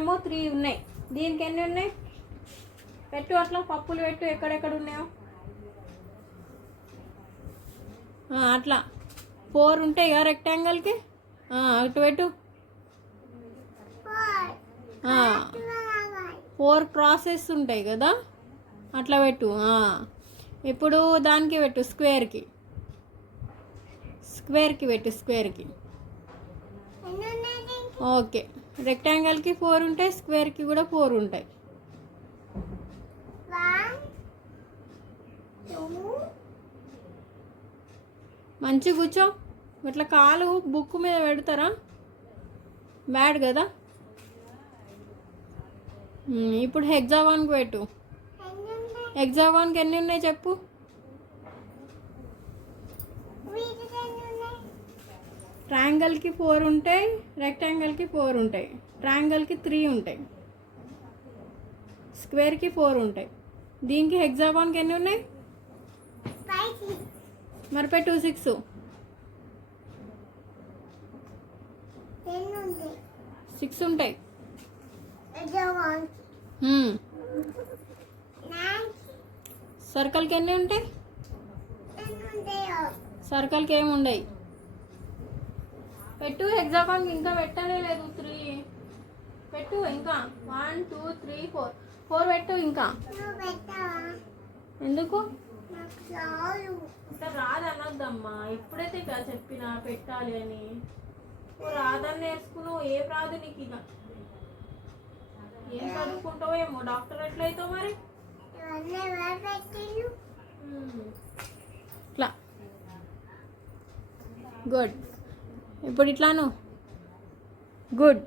ఏమో 3 ఉన్నాయి. దీనికి ఎన్ని ఉన్నాయి? పెట్టు అట్లా పప్పులు పెట్టు ఎక్కడెక్కడ ఉన్నాయో. అట్లా 4 ఉంటాయి కదా రెక్టాంగిల్కి. అటు పెట్టు. 4 క్రాసెస్ ఉంటాయి కదా, అట్లా పెట్టు. ఇప్పుడు దానికి పెట్టు, స్క్వేర్కి పెట్టు, స్క్వేర్కి. ఓకే, రెక్టాంగిల్కి 4 ఉంటాయి, స్క్వేర్కి కూడా 4 ఉంటాయి. మంచిగా కూర్చో. ఇట్లా కాలు బుక్ మీద పెడతారా? బ్యాడ్ కదా. ఇప్పుడు హెగ్జాగాన్కి పెట్టు. హెగ్జాగాన్కి ఎన్ని ఉన్నాయి చెప్పు. ట్రయాంగిల్కి 4 ఉంటాయి, రెక్టాంగిల్కి 4 ఉంటాయి, ట్రయాంగిల్కి 3 ఉంటాయి, స్క్వేర్కి 4 ఉంటాయి. దీనికి హెగ్జాగాన్కి ఎన్ని ఉన్నాయి? మరి పెట్టు 6. 6 ఉంటాయి. సర్కిల్కి ఎన్ని ఉంటాయి? సర్కిల్కి ఏమి ఉండవు. పెట్టు. హెగ్జాగాన్కి ఇంకా పెట్టనే లేదు. 3 పెట్టు. ఇంకా 1 2 3 4 పెట్టు. ఇంకా ఎందుకు ఇట్లా రాదనొద్దమ్మా. ఎప్పుడైతే ఇక చెప్పినా పెట్టాలి అని, నువ్వు రాదని నేర్చుకున్నావు. ఏం రాదు నీకు. ఇక ఏం చదువుకుంటావో ఏమో, డాక్టర్ ఎట్లయితావు మరి. ఇట్లా గుడ్. ఇప్పుడు ఇట్లాను గుడ్.